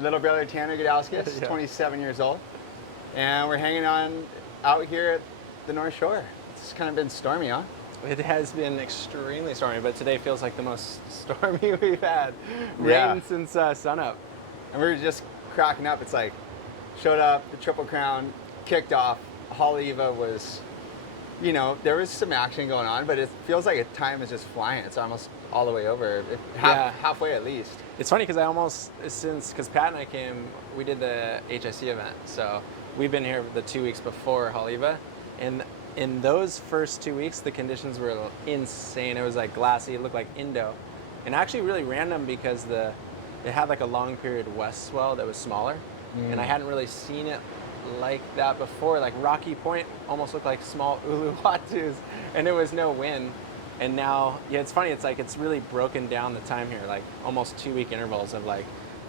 Little brother Tanner Gudauskas, 27 years old, and we're hanging out here at the North Shore. It's kind of been stormy, huh? It has been extremely stormy, but today feels like the most stormy we've had. Yeah. Rain since sunup. And we were just cracking up. It's like, showed up, the Triple Crown kicked off. Haleiwa was, you know, there was some action going on, but it feels like time is just flying. It's almost all the way over, halfway at least. It's funny because because Pat and I came, we did the HIC event. So we've been here the 2 weeks before Haleiwa. And in those first 2 weeks, the conditions were insane. It was like glassy, it looked like Indo. And actually really random because it had like a long period west swell that was smaller. And I hadn't really seen it like that before. Like Rocky Point almost looked like small Uluwatus, and there was no wind. And now, yeah, it's funny, it's like it's really broken down the time here, like almost 2 week intervals of like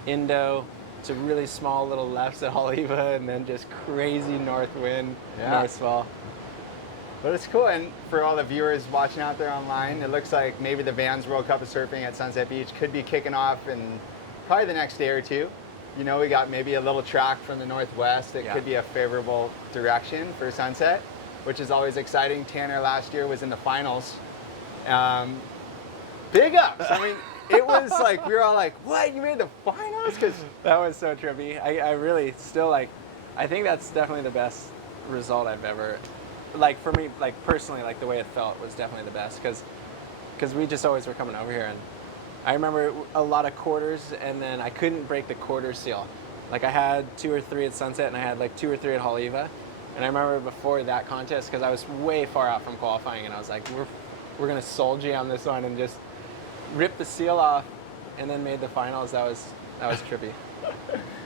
Indo to really small little lefts at Haleiwa, and then just crazy north wind, north swell. But it's cool, and for all the viewers watching out there online, it looks like maybe the Vans World Cup of Surfing at Sunset Beach could be kicking off in probably the next day or two. You know, we got maybe a little track from the northwest. It could be a favorable direction for Sunset, which is always exciting. Tanner last year was in the finals. Big ups. I mean, it was like, we were all like, what, you made the finals? Because that was so trippy. I really still like, I think that's definitely the best result I've ever, like for me, like personally, like the way it felt was definitely the best because we just always were coming over here, and I remember a lot of quarters, and then I couldn't break the quarter seal. Like I had 2 or 3 at Sunset, and I had like 2 or 3 at Haleiwa. And I remember before that contest, because I was way far out from qualifying, and I was like, we're gonna soul jam this one and just rip the seal off, and then made the finals. That was trippy.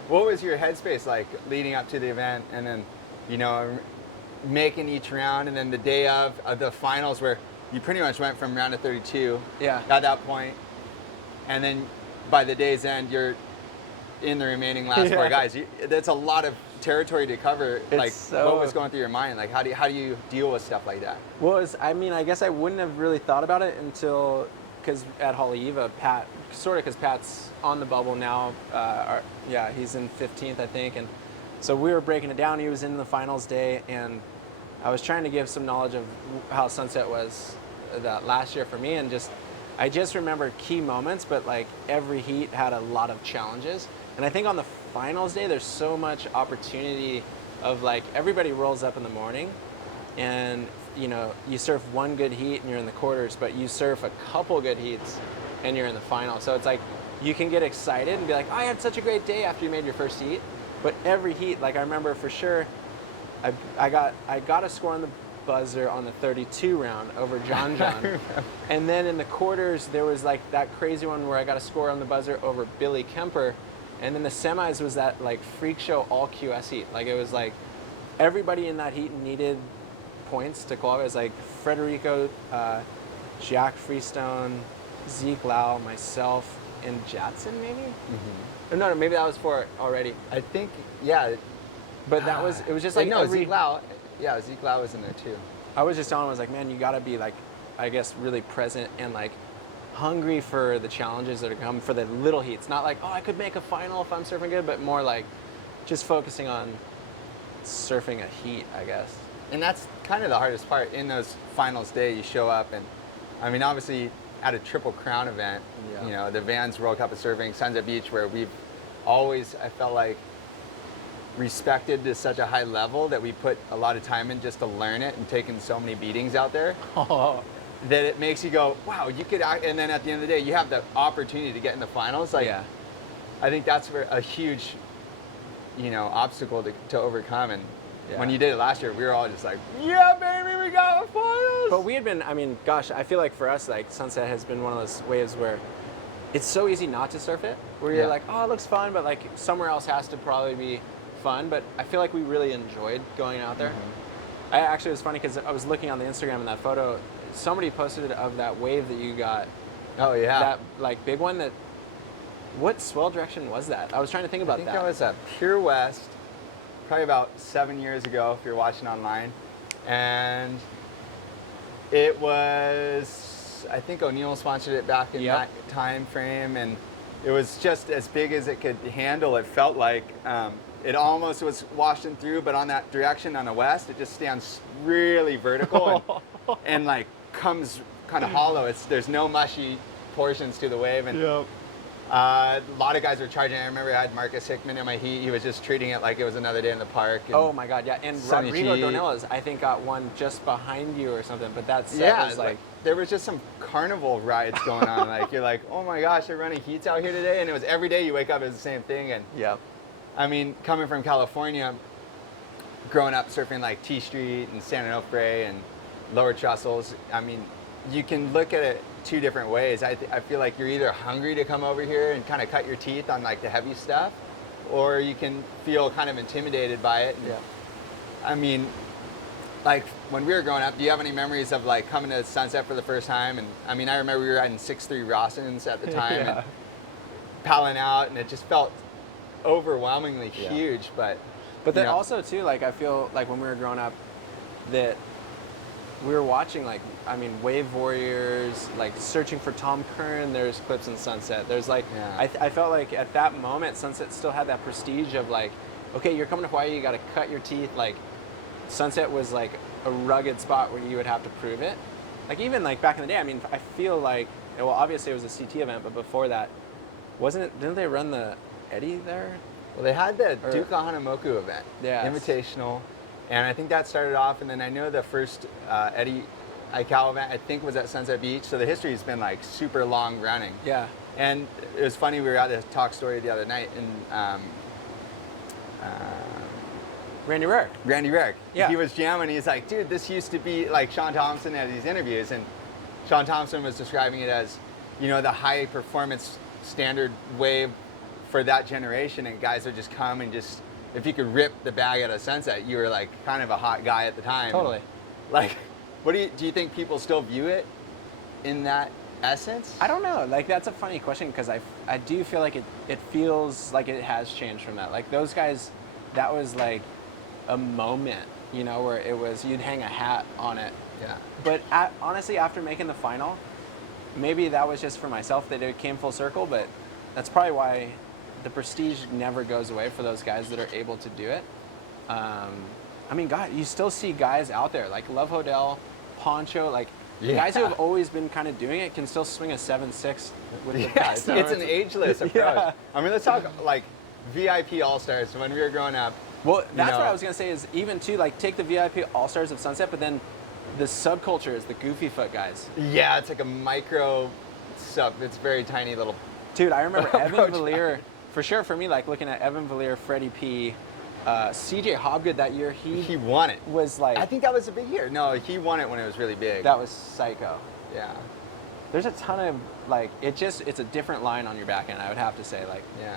What was your headspace like leading up to the event, and then, you know, making each round, and then the day of the finals where you pretty much went from round to 32 at that point, and then by the day's end you're in the remaining last 4 guys. That's a lot of territory to cover. What was going through your mind? Like, how do you deal with stuff like that? Well, I guess I wouldn't have really thought about it until, because at Haleiwa, because Pat's on the bubble now. He's in 15th, I think, and so we were breaking it down. He was in the finals day, and I was trying to give some knowledge of how Sunset was that last year for me, and I just remember key moments, but like every heat had a lot of challenges. And I think on the finals day, there's so much opportunity of like, everybody rolls up in the morning, and you know, you surf one good heat and you're in the quarters, but you surf a couple good heats and you're in the final. So it's like, you can get excited and be like, I had such a great day after you made your first heat. But every heat, like I remember for sure, I got a score on the buzzer on the 32 round over John. And then in the quarters, there was like that crazy one where I got a score on the buzzer over Billy Kemper. And then the semis was that like freak show all QS heat. Like it was like everybody in that heat needed points to qualify. It was like Federico, Jack Freestone, Zeke Lau, myself, and Jatson maybe? Mm-hmm. No, maybe that was 4 already. I think, But it was just like Zeke Lau. Yeah, Zeke Lau was in there too. I was just telling him, I was like, man, you gotta be like, I guess, really present and like hungry for the challenges that are coming for the little heats. Not like, oh, I could make a final if I'm surfing good, but more like just focusing on surfing a heat, I guess. And that's kind of the hardest part. In those finals day, you show up, and I mean, obviously at a Triple Crown event, you know, the Vans World Cup of Surfing, Sunset Beach, where we've always, I felt like, respected to such a high level that we put a lot of time in just to learn it, and taken so many beatings out there that it makes you go, wow, you could act. And then at the end of the day, you have the opportunity to get in the finals. Like, I think that's a huge, you know, obstacle to overcome. And when you did it last year, we were all just like, yeah, baby, we got the finals. But we had been, I mean, gosh, I feel like for us, like Sunset has been one of those waves where it's so easy not to surf it, where you're like, oh, it looks fun, but like somewhere else has to probably be fun. But I feel like we really enjoyed going out there. Mm-hmm. It was funny because I was looking on the Instagram in that photo, somebody posted of that wave that you got. Oh yeah. That like big one what swell direction was that? I was trying to think about that. I think that was at Pure West, probably about 7 years ago if you're watching online. And it was, I think O'Neill sponsored it back in that time frame, and it was just as big as it could handle. It felt like it almost was washing through, but on that direction on the west, it just stands really vertical and like comes kind of hollow. There's no mushy portions to the wave, and Yep. a lot of guys were charging. I remember I had Marcus Hickman in my heat. He was just treating it like it was another day in the park. And Oh my God, yeah. And Sonny Rodrigo G. Dornelas, I think, got one just behind you or something. But that set yeah, was like, there was just some carnival rides going on. Like you're like, oh my gosh, they're running heats out here today, and it was every day you wake up, it's the same thing. And yeah. I mean, coming from California, growing up surfing like T Street and San Onofre and Lower Trussels, I mean, you can look at it two different ways. I feel like you're either hungry to come over here and kind of cut your teeth on like the heavy stuff, or you can feel kind of intimidated by it. And, Yeah. I mean, like when we were growing up, do you have any memories of like coming to Sunset for the first time? And I mean, I remember we were riding 6.3 Rossins at the time Yeah. and paddling out, and it just felt overwhelmingly Yeah. huge. But Then you know, also too, like I feel like when we were growing up, that we were watching like, I mean, Wave Warriors, like searching for Tom Curran. There's clips in Sunset. There's like, Yeah. I felt like at that moment, Sunset still had that prestige of like, okay, you're coming to Hawaii, you got to cut your teeth. Like, Sunset was like a rugged spot where you would have to prove it. Like even like back in the day, I mean, I feel like, well, obviously it was a CT event, but before that, didn't they run the Eddie there? well, they had the Duke Hanamoku event, Yes. Invitational, and I think that started off. And then I know the first Eddie Aikau event, I think, was at Sunset Beach. So the history's been like super long running. Yeah. And it was funny, we were at a talk story the other night, and Randy Rarick. Randy Rarick, Yeah. he was jamming. He's like, dude, this used to be like Sean Thompson had these interviews, and Sean Thompson was describing it as, you know, the high performance standard wave for that generation, and guys would just come and just, if you could rip the bag out of Sunset, you were like kind of a hot guy at the time. Totally. Like, what do you think people still view it in that essence? I don't know. Like that's a funny question because I do feel like it feels like it has changed from that. Like those guys, that was like a moment, you know, where it was you'd hang a hat on it. Yeah. But honestly, after making the final, maybe that was just for myself that it came full circle. But that's probably why the prestige never goes away for those guys that are able to do it. I mean, God, you still see guys out there like Love Hodel, Poncho, like the guys who have always been kind of doing it can still swing a 7.6 with the Yes, guys. it's an ageless approach. Yeah. I mean, let's talk like VIP All-Stars when we were growing up. Well, that's know. what I was gonna say is even too like take the VIP All Stars of Sunset, but then the subculture is the goofy foot guys. Yeah, it's like a micro sub. It's very tiny little. Dude, I remember Evan Approach. Valier, for sure for me, like looking at Evan Valier, Freddie P, CJ Hobgood that year, He won it. was like, I think that was a big year. No, he won it when it was really big. that was psycho. Yeah, There's a ton of like, it's a different line on your back end, I would have to say. Like, yeah,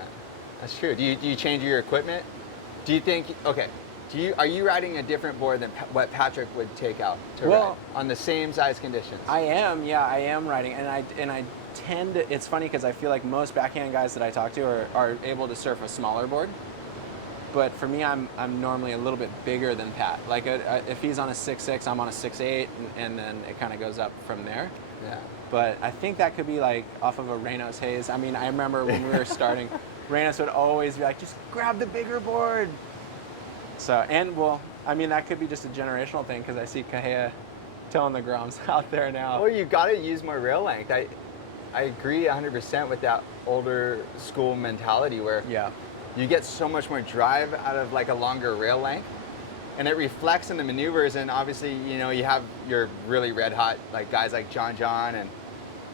that's true. Do you change your equipment? Do you think are you riding a different board than what Patrick would take out to ride on the same size conditions? I am riding, and I tend to, it's funny because I feel like most backhand guys that I talk to are able to surf a smaller board. But for me, I'm normally a little bit bigger than Pat. Like if he's on a 6.6, I'm on a 6.8, and then it kind of goes up from there. Yeah. But I think that could be like off of a Reynos haze. I mean, I remember when we were starting, Reynos would always be like, just grab the bigger board. So, and well, I mean, that could be just a generational thing because I see Kahea telling the Groms out there now. Well, you've got to use more rail length. I agree 100% with that older school mentality where Yeah. you get so much more drive out of like a longer rail length, and it reflects in the maneuvers. And obviously, you know, you have your really red hot like guys like John and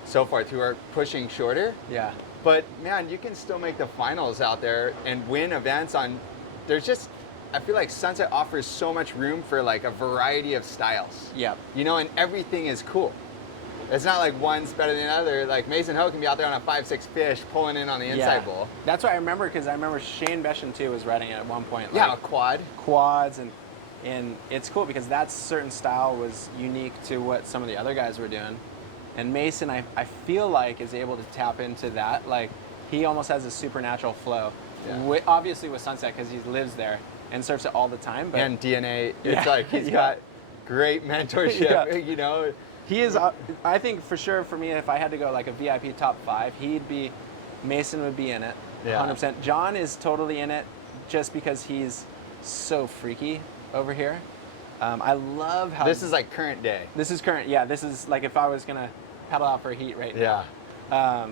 so forth who are pushing shorter. Yeah. But man, you can still make the finals out there and win events on. There's just, I feel like Sunset offers so much room for like a variety of styles. Yeah. You know, and everything is cool. It's not like one's better than the other. Like Mason Ho can be out there on a 5.6 fish pulling in on the inside bowl. That's what I remember because I remember Shane Beshan too was riding it at one point. Yeah, like, a quad. quads and it's cool because that certain style was unique to what some of the other guys were doing. And Mason, I feel like is able to tap into that. Like he almost has a supernatural flow. Yeah. Obviously with Sunset because he lives there and surfs it all the time. But And DNA, it's Yeah. like he's got great mentorship, Yeah. you know. he is, I think for sure for me, if I had to go like a VIP top 5, he'd be Mason would be in it, Yeah. 100%. John is totally in it just because he's so freaky over here. I love how... This is like current day. This is current, yeah. This is like if I was going to paddle out for a heat right now. Yeah.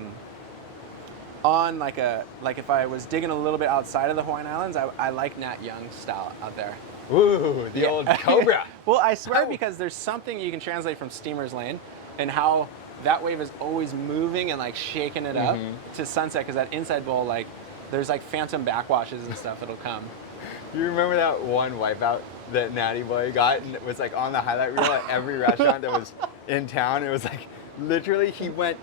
On like if I was digging a little bit outside of the Hawaiian Islands, I like Nat Young style out there. Ooh, the old Cobra. Well, I swear Ow. because there's something you can translate from Steamer's Lane and how that wave is always moving and like shaking it up to Sunset, because that inside bowl, like there's like phantom backwashes and stuff that'll come. You remember that one wipeout that Natty Boy got, and it was like on the highlight reel at every restaurant that was in town? It was like literally he went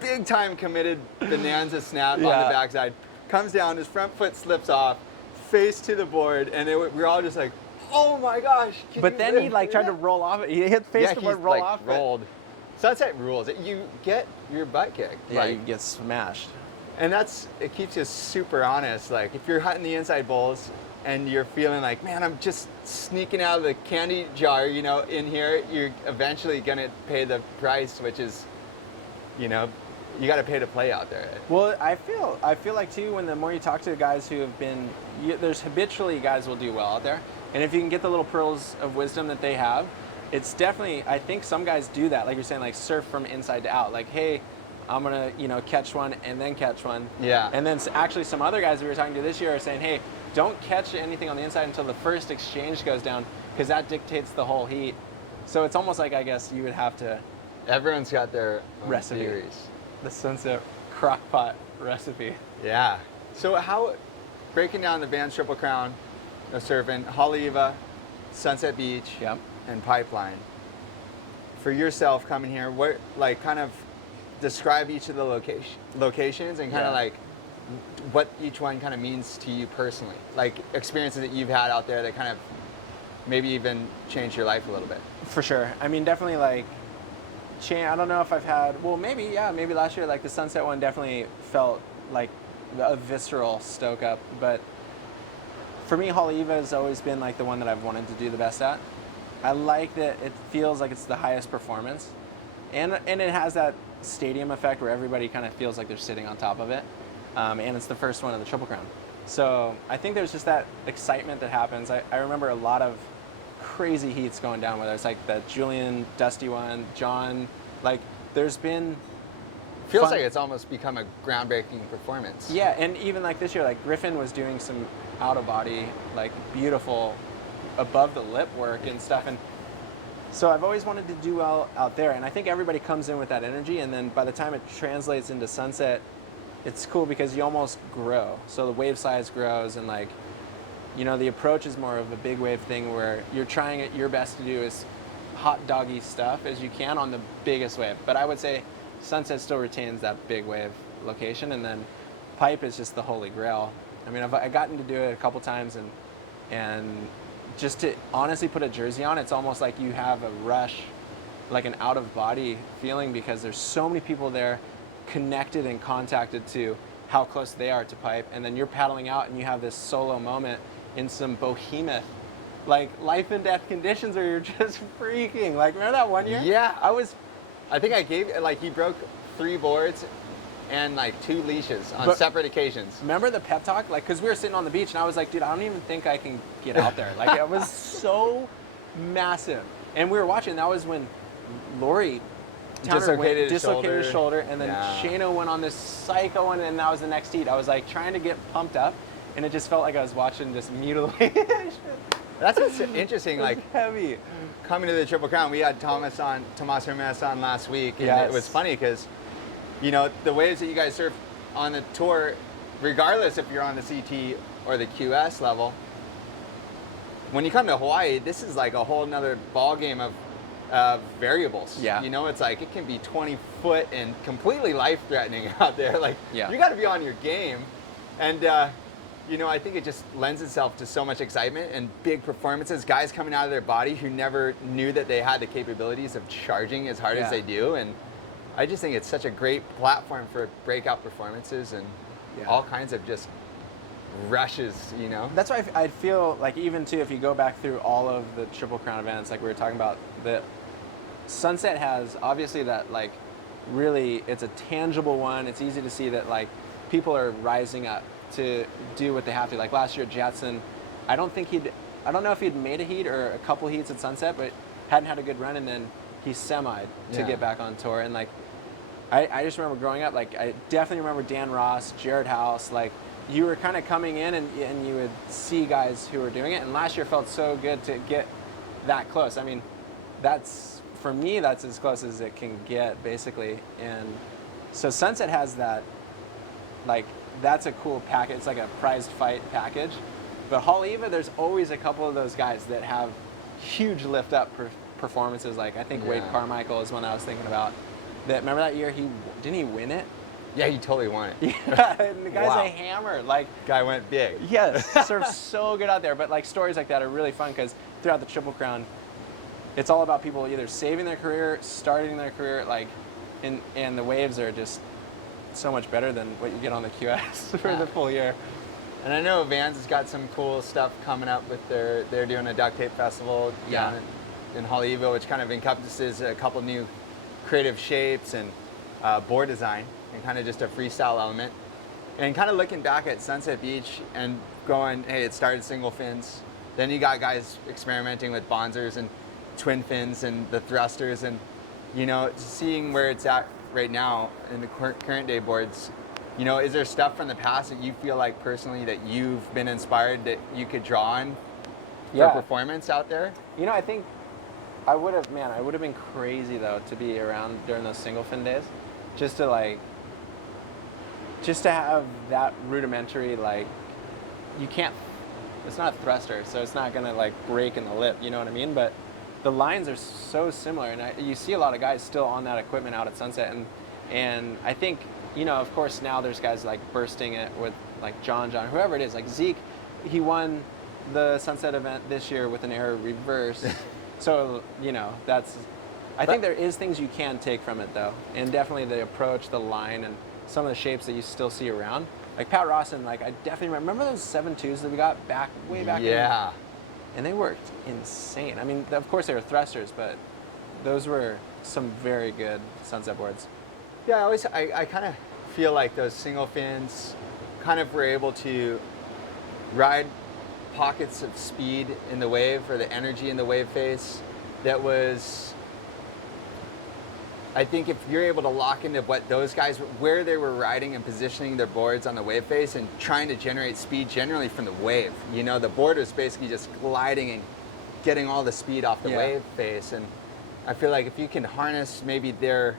big time committed bonanza snap on the backside, comes down, his front foot slips off, face to the board, and we were all just like, oh my gosh. But then he like tried to roll off it. He hit face to the board, roll like, off rolled. Sunset rules. You get your butt kicked. Yeah, like, you get smashed. and it keeps you super honest. Like if you're hunting the inside bowls and you're feeling like, man, I'm just sneaking out of the candy jar, you know, in here, you're eventually gonna pay the price, which is, you know, you got to pay to play out there. Well, I feel like too, when the more you talk to the guys who have been, there's habitually guys will do well out there, and if you can get the little pearls of wisdom that they have, it's definitely, I think some guys do that, like you're saying, like surf from inside to out, like, hey, I'm gonna, you know, catch one and then catch one. Yeah. And then actually some other guys we were talking to this year are saying, hey, don't catch anything on the inside until the first exchange goes down, because that dictates the whole heat. So it's almost like, I guess you would have to. Everyone's got their own Recipe. theories. The Sunset crockpot recipe. Yeah. So how, breaking down the Vans Triple Crown, no surfing, Haleiwa, Sunset Beach, Yep. and Pipeline. For yourself coming here, what, like, kind of describe each of the locations and kind of like what each one kind of means to you personally, like experiences that you've had out there that kind of maybe even changed your life a little bit. For sure. I mean, definitely like, I don't know if I've had, well, maybe last year, like the Sunset one definitely felt like a visceral stoke up, but for me, Haleiwa has always been like the one that I've wanted to do the best at. I like that it feels like it's the highest performance, and it has that stadium effect where everybody kind of feels like they're sitting on top of it, and it's the first one of the Triple Crown. So I think there's just that excitement that happens. I remember a lot of crazy heats going down, whether it's like the Julian Dusty one, John, like there's been Feels fun. like it's almost become a groundbreaking performance. Yeah, and even like this year, like Griffin was doing some out of body, like beautiful above the lip work and stuff, and so I've always wanted to do well out there, and I think everybody comes in with that energy, and then by the time it translates into Sunset, it's cool because you almost grow. So the wave size grows, and like, you know, the approach is more of a big wave thing where you're trying your best to do as hot doggy stuff as you can on the biggest wave. But I would say Sunset still retains that big wave location, and then Pipe is just the holy grail. I mean, I've gotten to do it a couple times, and just to honestly put a jersey on, it's almost like you have a rush, like an out of body feeling, because there's so many people there connected and contacted to how close they are to Pipe, and then you're paddling out and you have this solo moment in some behemoth, like life and death conditions where you're just freaking. Like, remember that one year? Yeah, I think I gave, like, he broke 3 boards and like 2 leashes on separate occasions. Remember the pep talk? Like, because we were sitting on the beach and I was like, dude, I don't even think I can get out there. Like, it was so massive. And we were watching, that was when Lori dislocated his shoulder, and then Yeah. Shano went on this psycho one, and that was the next heat. I was like trying to get pumped up, and it just felt like I was watching this mutilation. That's what's interesting, like heavy. coming to the Triple Crown, we had Tomas Hermes on last week, and Yes. it was funny because, you know, the waves that you guys surf on the tour, regardless if you're on the CT or the QS level, when you come to Hawaii, this is like a whole nother ball game of variables. Yeah. You know, it's like it can be 20 foot and completely life-threatening out there. Like, Yeah. you got to be on your game. And, you know, I think it just lends itself to so much excitement and big performances, guys coming out of their body who never knew that they had the capabilities of charging as hard as they do. And I just think it's such a great platform for breakout performances and all kinds of just rushes, you know? That's why I feel like, even too, if you go back through all of the Triple Crown events, like we were talking about, the Sunset has obviously that, like, really, it's a tangible one. It's easy to see that, like, people are rising up to do what they have to. Like last year, Jetson, I don't know if he'd made a heat or a couple heats at Sunset, but hadn't had a good run, and then he semi'd to get back on tour. And like, I just remember growing up, like I definitely remember Dan Ross, Jared House, like you were kind of coming in and you would see guys who were doing it. And last year felt so good to get that close. I mean, for me, that's as close as it can get, basically. And so Sunset has that, like, that's a cool package. It's like a prized fight package. But Haleiwa, there's always a couple of those guys that have huge lift up performances. Like I think Wade Carmichael is one I was thinking about. That, remember that year didn't he win it? Yeah, he totally won it. Yeah, and the guy's a hammer. Like, guy went big. Yeah, surfs so good out there. But like stories like that are really fun because throughout the Triple Crown, it's all about people either saving their career, starting their career, like, and the waves are just so much better than what you get on the QS for the full year. And I know Vans has got some cool stuff coming up with they're doing a duct tape festival down in Haleiwa, which kind of encompasses a couple new creative shapes and board design and kind of just a freestyle element. And kind of looking back at Sunset Beach and going, hey, it started single fins. Then you got guys experimenting with Bonsers and twin fins and the thrusters, and you know, seeing where it's at right now in the current day boards. You know, is there stuff from the past that you feel like personally that you've been inspired that you could draw on for performance out there? You know, I think I would have been crazy though to be around during those single fin days, just to have that rudimentary, like, it's not a thruster, so it's not gonna like break in the lip, you know what I mean? But the lines are so similar, and you see a lot of guys still on that equipment out at Sunset, and I think, you know, of course now there's guys like bursting it with like John, whoever it is, like Zeke, he won the Sunset event this year with an air reverse. So, you know, I think there is things you can take from it though, and definitely the approach, the line, and some of the shapes that you still see around. Like Pat Rawson, like I definitely remember those 7.2s that we got way back. Yeah. And they worked insane. I mean, of course they were thrusters, but those were some very good Sunset boards. Yeah, I kind of feel like those single fins kind of were able to ride pockets of speed in the wave, or the energy in the wave face that was, I think if you're able to lock into what those guys, where they were riding and positioning their boards on the wave face and trying to generate speed generally from the wave. You know, the board was basically just gliding and getting all the speed off the wave face. And I feel like if you can harness maybe their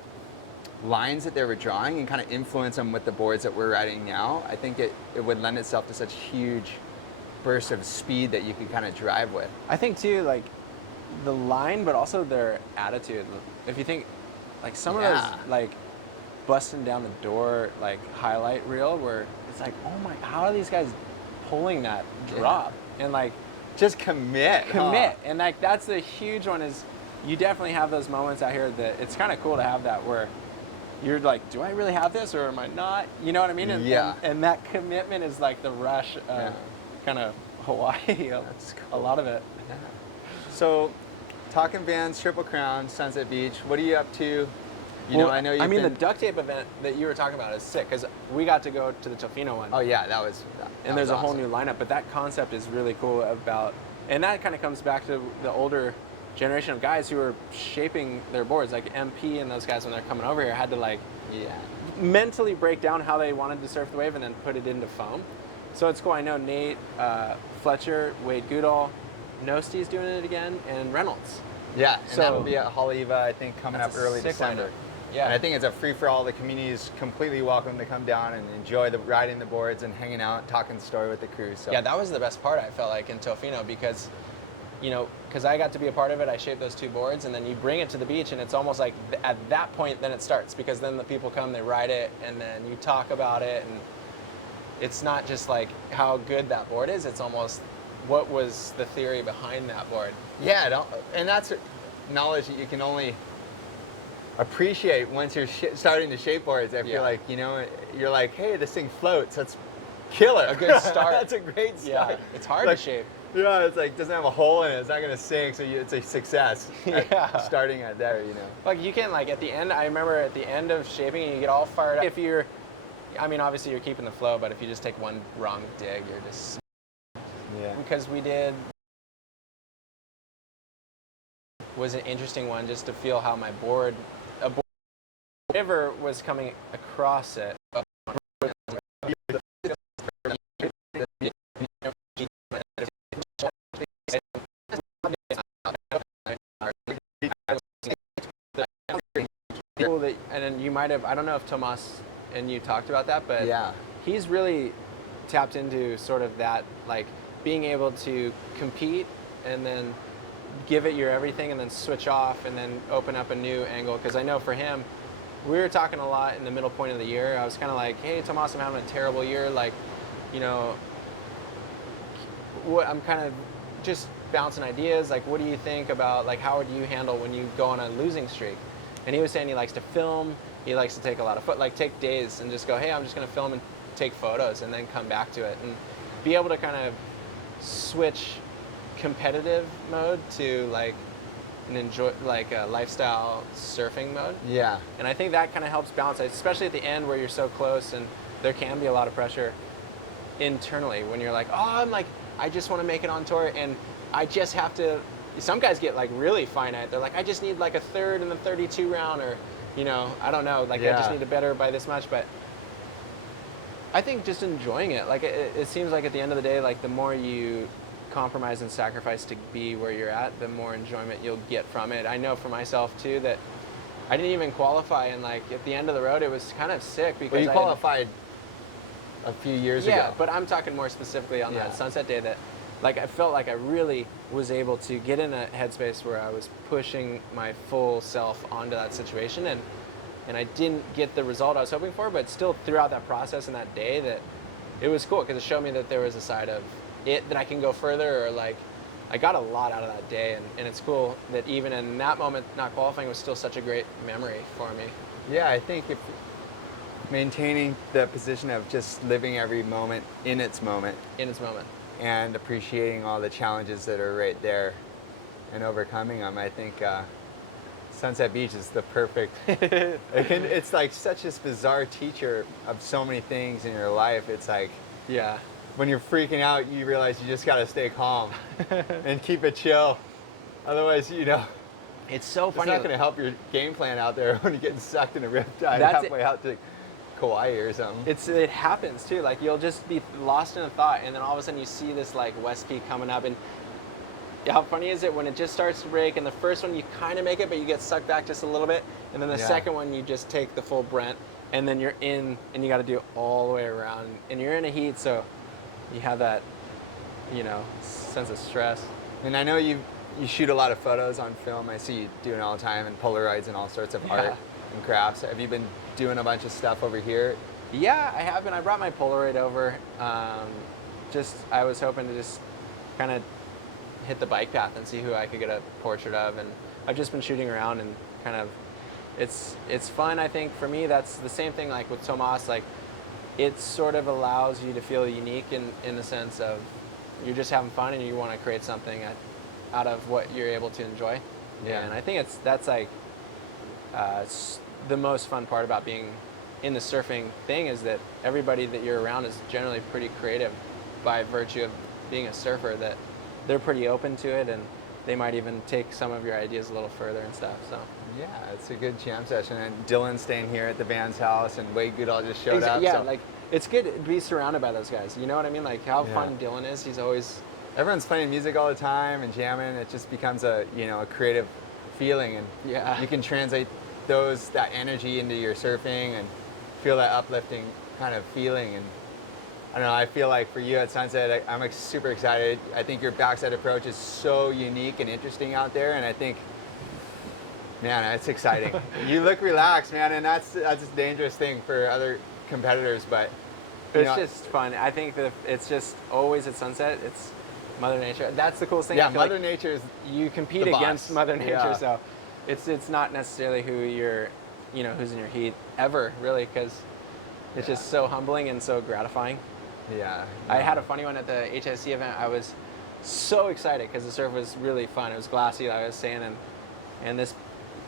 lines that they were drawing and kind of influence them with the boards that we're riding now, I think it would lend itself to such huge bursts of speed that you could kind of drive with. I think too, like the line, but also their attitude. If you think, like some of those, like busting down the door, like highlight reel, where it's like, oh my, how are these guys pulling that drop? And like, just commit. And like, that's the huge one, is you definitely have those moments out here that it's kind of cool to have that, where you're like, do I really have this or am I not? You know what I mean? And that commitment is like the rush of kind of Hawaii. That's cool. A lot of it. Yeah. So, talking Vans, Triple Crown, Sunset Beach, what are you up to? The duct tape event that you were talking about is sick, because we got to go to the Tofino one. Oh yeah, that was there's a whole awesome. new lineup, but that concept is really cool and that kind of comes back to the older generation of guys who are shaping their boards, like MP and those guys when they're coming over here had to like mentally break down how they wanted to surf the wave and then put it into foam. So it's cool. I know Nate, Fletcher, Wade Goodall, Nosty's doing it again, and Reynolds. Yeah, and that'll be at Haleiwa, I think, coming up early December. Yeah, and I think it's a free-for-all. The community is completely welcome to come down and enjoy riding the boards and hanging out, talking the story with the crew. So. Yeah, that was the best part, I felt like, in Tofino, because, you know, because I got to be a part of it. I shaped those two boards, and then you bring it to the beach, and it's almost like at that point, then it starts, because then the people come, they ride it, and then you talk about it, and it's not just like how good that board is, it's almost what was the theory behind that board. Yeah, and that's knowledge that you can only appreciate once you're starting to shape boards. I feel like, you know, you're like, hey, this thing floats, let's kill it. A good start. That's a great start. Yeah, it's hard to shape. Yeah, it's like, doesn't have a hole in it, it's not going to sink, so it's a success. Starting at there, you know. Like you can, like at the end, I remember at the end of shaping, you get all fired up. If you're I mean, obviously you're keeping the flow, but if you just take one wrong dig, you're just... Yeah. Because we did... was an interesting one just to feel how my board... a board river was coming across it. And then you might have, I don't know if Tomas and you talked about that, but Yeah. he's really tapped into sort of that, like being able to compete and then give it your everything and then switch off and then open up a new angle. Because I know for him, we were talking a lot in the middle point of the year. I was kind of like, hey, Tomas, I'm having a terrible year. Like, you know, what I'm kind of just bouncing ideas. Like, what do you think about, like, how would you handle when you go on a losing streak? And he was saying he likes to film. He likes to take a lot of take days and just go, hey, I'm just going to film and take photos and then come back to it and be able to kind of switch competitive mode to like an enjoy, like a lifestyle surfing mode. Yeah. And I think that kind of helps balance it, especially at the end where you're so close and there can be a lot of pressure internally when you're like, oh, I just want to make it on tour and I just have to. Some guys get like really finite. They're like, I just need like a third in the 32 round, or, you know, I don't know, like I just need to better by this much. But I think just enjoying it, like it seems like at the end of the day, like the more you compromise and sacrifice to be where you're at, the more enjoyment you'll get from it. I know for myself too that I didn't even qualify, and like at the end of the road, it was kind of sick because you qualified a few years ago. Yeah, but I'm talking more specifically on that sunset day that. Like, I felt like I really was able to get in a headspace where I was pushing my full self onto that situation, and I didn't get the result I was hoping for, but still throughout that process and that day, that it was cool because it showed me that there was a side of it that I can go further, or like I got a lot out of that day, and it's cool that even in that moment, not qualifying was still such a great memory for me. Yeah, I think if maintaining the position of just living every moment in its moment. In its moment. And appreciating all the challenges that are right there and overcoming them. I think Sunset Beach is the perfect, it's like such a bizarre teacher of so many things in your life. It's like, yeah, when you're freaking out, you realize you just got to stay calm and keep it chill. Otherwise, you know, it's so funny. It's not going to help your game plan out there when you're getting sucked in a riptide halfway out to Kauai or something. It happens too. Like you'll just be lost in a thought, and then all of a sudden you see this like West Peak coming up, and how funny is it when it just starts to break? And the first one you kind of make it, but you get sucked back just a little bit, and then the second one you just take the full Brent, and then you're in, and you got to do it all the way around, and you're in a heat, so you have that, you know, sense of stress. And I know you shoot a lot of photos on film. I see you doing it all the time, and Polaroids and all sorts of art and crafts. Have you been doing a bunch of stuff over here? Yeah, I have been. I brought my Polaroid over. I was hoping to just kind of hit the bike path and see who I could get a portrait of, and I've just been shooting around and kind of, it's fun. I think for me that's the same thing like with Tomas. Like it sort of allows you to feel unique in the sense of you're just having fun and you want to create something out of what you're able to enjoy. Yeah, and I think that's like the most fun part about being in the surfing thing is that everybody that you're around is generally pretty creative by virtue of being a surfer, that they're pretty open to it and they might even take some of your ideas a little further and stuff. So yeah, it's a good jam session. And Dylan's staying here at the Van's house, and Wade Goodall just showed up. Yeah, so. like it's good to be surrounded by those guys. You know what I mean? Like how fun Dylan is. He's always... Everyone's playing music all the time and jamming. It just becomes a creative feeling, and you can translate that energy into your surfing and feel that uplifting kind of feeling. And I don't know, I feel like for you at Sunset, I'm like super excited. I think your backside approach is so unique and interesting out there, and I think, man, it's exciting. You look relaxed, man, and that's a dangerous thing for other competitors, but it's just fun. I think that it's just always at Sunset, it's Mother Nature. That's the coolest thing. Yeah, Mother Nature is you compete against Mother Nature, so it's not necessarily who you're, who's in your heat ever, really, because it's just so humbling and so gratifying. Yeah. I had a funny one at the HSC event. I was so excited because the surf was really fun. It was glassy, like I was saying, and this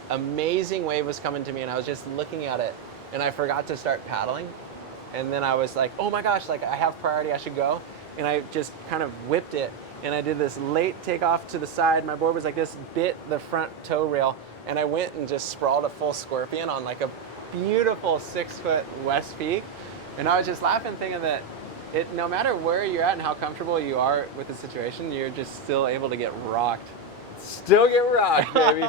amazing wave was coming to me, and I was just looking at it, and I forgot to start paddling. and then I was like, oh my gosh, like I have priority, I should go. And I just kind of whipped it, and I did this late takeoff to the side. My board was like this, bit the front toe rail, and I went and just sprawled a full scorpion on like a beautiful 6-foot west peak. And I was just laughing, thinking that no matter where you're at and how comfortable you are with the situation, you're just still able to get rocked. Still get rocked, baby.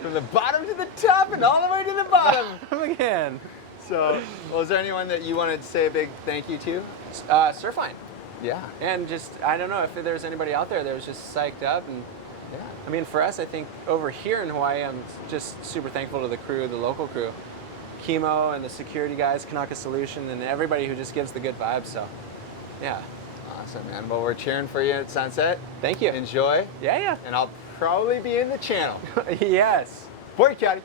From the bottom to the top and all the way to the bottom. Again. So, well, is there anyone that you wanted to say a big thank you to? Surfline. Yeah. And just, I don't know if there's anybody out there that was just psyched up. And Yeah. I mean, for us, I think over here in Hawaii, I'm just super thankful to the crew, the local crew. Chemo and the security guys, Kanaka Solution, and everybody who just gives the good vibes. So, yeah. Awesome, man. Well, we're cheering for you at Sunset. Thank you. Enjoy. Yeah, And I'll probably be in the channel. yeah. Yes. Boy, Caddy.